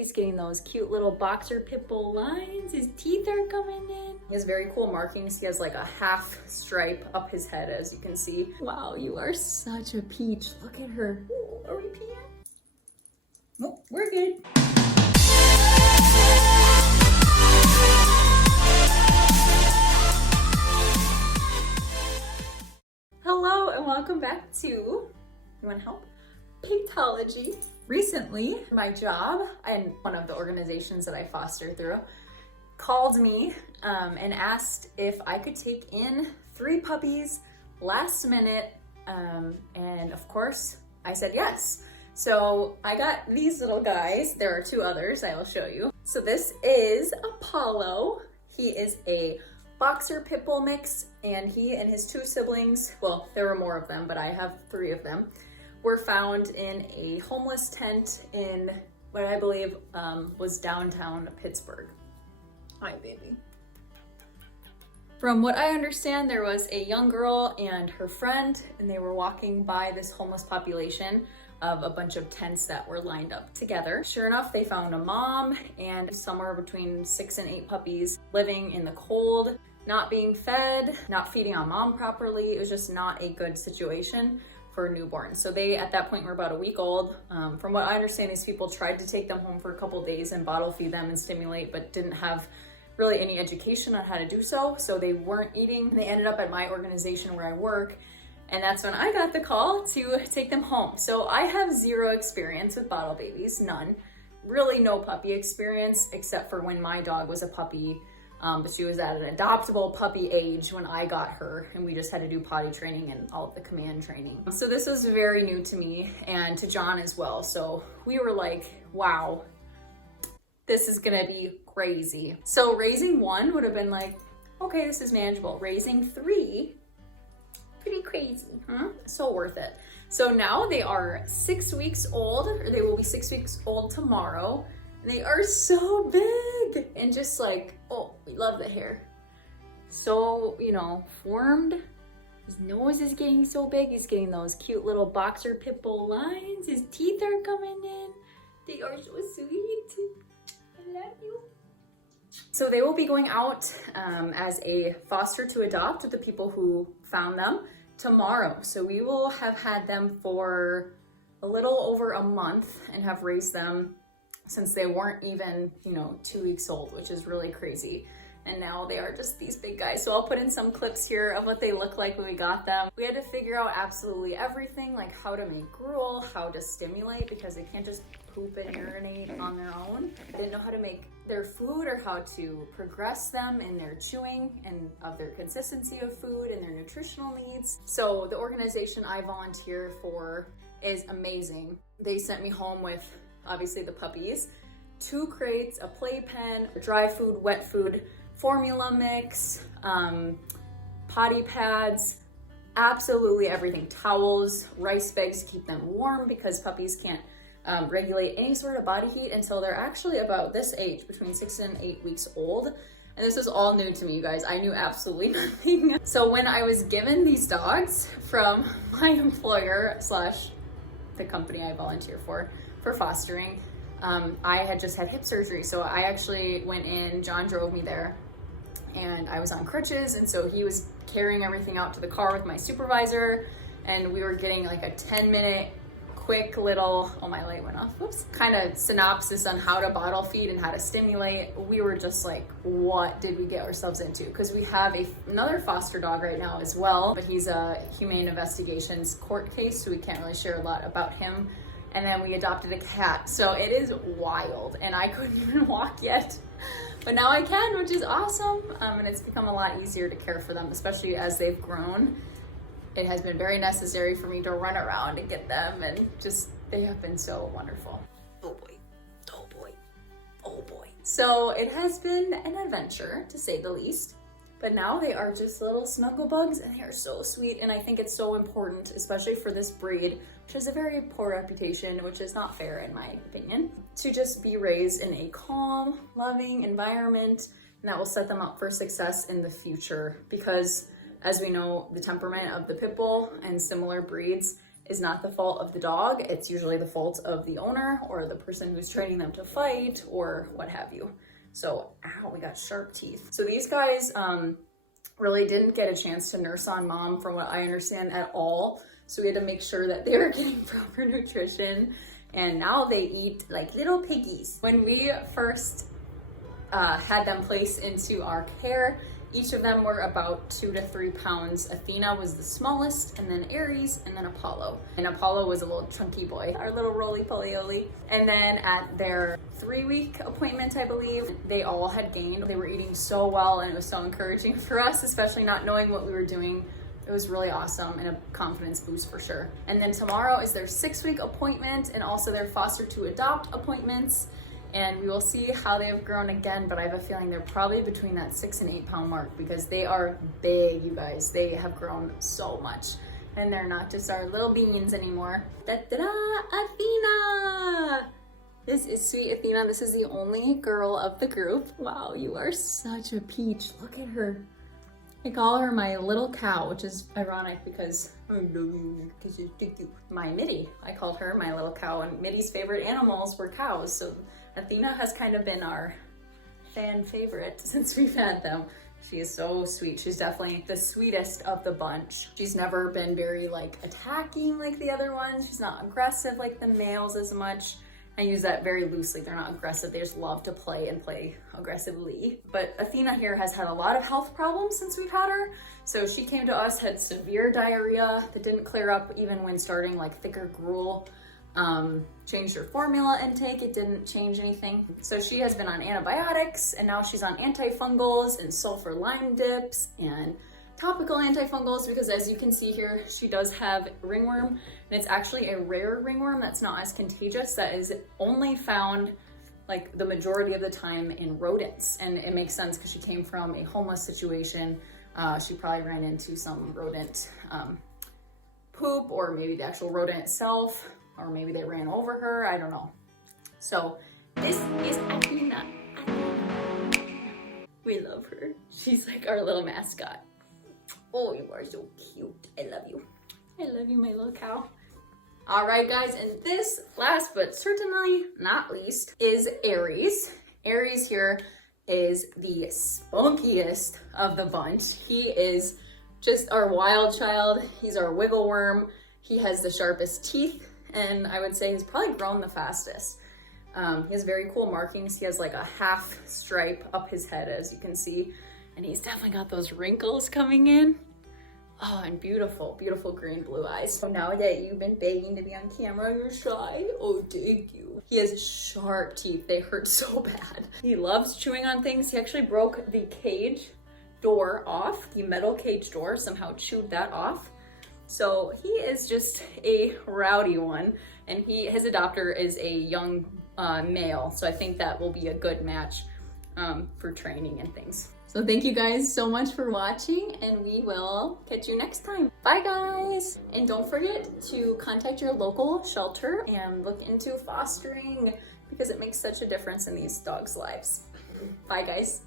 He's getting those cute little boxer pit bull lines. His teeth are coming in. He has very cool markings. He has like a half stripe up his head, as you can see. Wow, you are such a peach. Look at her. Ooh, are we peeing? Nope, we're good. Hello and welcome back to, you wanna help? Pigtology. Recently, my job and one of the organizations that I foster through called me and asked if I could take in 3 puppies last minute. And of course, I said yes. So I got these little guys. There are 2 others I will show you. So this is Apollo. He is a boxer pit bull mix, and he and his 2 siblings, well, there were more of them, but I have 3 of them, were found in a homeless tent in what I believe was downtown Pittsburgh. Hi, baby. From what I understand, there was a young girl and her friend, and they were walking by this homeless population of a bunch of tents that were lined up together. Sure enough, they found a mom and somewhere between 6 and 8 puppies living in the cold, not being fed, not feeding on mom properly. It was just not a good situation for newborns. So they, at that point, were about a week old. From what I understand, these people tried to take them home for a couple days and bottle feed them and stimulate, but didn't have really any education on how to do so. So they weren't eating. They ended up at my organization where I work, and that's when I got the call to take them home. So I have 0 experience with bottle babies, none. Really no puppy experience, except for when my dog was a puppy. But she was at an adoptable puppy age when I got her, and we just had to do potty training and all of the command training. So this was very new to me and to John as well. So we were like, wow, this is gonna be crazy. So raising 1 would have been like, okay, this is manageable. Raising 3, pretty crazy, huh? So worth it. So now they are 6 weeks old, or they will be 6 weeks old tomorrow. They are so big and just like, oh, we love the hair. So, you know, formed. His nose is getting so big. He's getting those cute little boxer pit bull lines. His teeth are coming in. They are so sweet. I love you. So they will be going out as a foster to adopt with the people who found them tomorrow. So we will have had them for a little over a month and have raised them since they weren't even, 2 weeks old, which is really crazy. And now they are just these big guys. So I'll put in some clips here of what they look like when we got them. We had to figure out absolutely everything, like how to make gruel, how to stimulate, because they can't just poop and urinate on their own. They didn't know how to make their food or how to progress them in their chewing and of their consistency of food and their nutritional needs. So the organization I volunteer for is amazing. They sent me home with obviously the puppies, 2 crates, a playpen, dry food, wet food, formula mix, potty pads, absolutely everything. Towels, rice bags to keep them warm because puppies can't regulate any sort of body heat until they're actually about this age, between 6 and 8 weeks old. And this is all new to me, you guys. I knew absolutely nothing. So when I was given these dogs from my employer / the company I volunteer for fostering, I had just had hip surgery. So I actually went in, John drove me there, and I was on crutches, and so he was carrying everything out to the car with my supervisor, and we were getting like a 10-minute quick little, oh, my light went off, whoops, kind of synopsis on how to bottle feed and how to stimulate. We were just like, what did we get ourselves into? Because we have another foster dog right now as well, but he's a humane investigations court case, so we can't really share a lot about him. And then we adopted a cat. So it is wild, and I couldn't even walk yet, but now I can, which is awesome. And it's become a lot easier to care for them, especially as they've grown. It has been very necessary for me to run around and get them, and just, they have been so wonderful. Oh boy, oh boy, oh boy. So it has been an adventure, to say the least. But now they are just little snuggle bugs, and they are so sweet. And I think it's so important, especially for this breed, which has a very poor reputation, which is not fair in my opinion, to just be raised in a calm, loving environment, and that will set them up for success in the future. Because as we know, the temperament of the pit bull and similar breeds is not the fault of the dog. It's usually the fault of the owner or the person who's training them to fight or what have you. So, ow, we got sharp teeth. So these guys really didn't get a chance to nurse on mom from what I understand at all. So we had to make sure that they were getting proper nutrition. And now they eat like little piggies. When we first had them placed into our care, each of them were about 2 to 3 pounds. Athena was the smallest, and then Aries, and then Apollo. And Apollo was a little chunky boy, our little roly-poly-oly. And then at their 3-week appointment, I believe, they all had gained. They were eating so well, and it was so encouraging for us, especially not knowing what we were doing. It was really awesome and a confidence boost for sure. And then tomorrow is their 6-week appointment and also their foster to adopt appointments. And we will see how they have grown again, but I have a feeling they're probably between that 6 and 8 pound mark because they are big, you guys. They have grown so much and they're not just our little beans anymore. Da-da-da, Athena! This is sweet Athena. This is the only girl of the group. Wow, you are such a peach. Look at her. I call her my little cow, which is ironic because I love you because you're cute. My Mitty, I called her my little cow, and Mitty's favorite animals were cows. So Athena has kind of been our fan favorite since we've had them. She is so sweet. She's definitely the sweetest of the bunch. She's never been very like attacking like the other ones. She's not aggressive like the males as much. I use that very loosely. They're not aggressive. They just love to play and play aggressively. But Athena here has had a lot of health problems since we've had her. So she came to us, had severe diarrhea that didn't clear up even when starting like thicker gruel. Changed her formula intake. It didn't change anything. So she has been on antibiotics and now she's on antifungals and sulfur lime dips and topical antifungals because as you can see here, she does have ringworm and it's actually a rare ringworm that's not as contagious, that is only found like the majority of the time in rodents. And it makes sense because she came from a homeless situation. She probably ran into some rodent poop or maybe the actual rodent itself, or maybe they ran over her, I don't know. So this is Athena. We love her. She's like our little mascot. Oh, you are so cute. I love you. I love you, my little cow. All right, guys, and this last but certainly not least is Aries. Aries here is the spunkiest of the bunch. He is just our wild child. He's our wiggle worm. He has the sharpest teeth, and I would say he's probably grown the fastest. He has very cool markings. He has like a half stripe up his head, as you can see. And he's definitely got those wrinkles coming in. Oh, and beautiful, beautiful green blue eyes. So now that you've been begging to be on camera, you're shy. Oh, thank you. He has sharp teeth. They hurt so bad. He loves chewing on things. He actually broke the cage door off, the metal cage door, somehow chewed that off. So he is just a rowdy one. And his adopter is a young male. So I think that will be a good match for training and things. So thank you guys so much for watching, and we will catch you next time. Bye guys! And don't forget to contact your local shelter and look into fostering because it makes such a difference in these dogs' lives. Bye guys.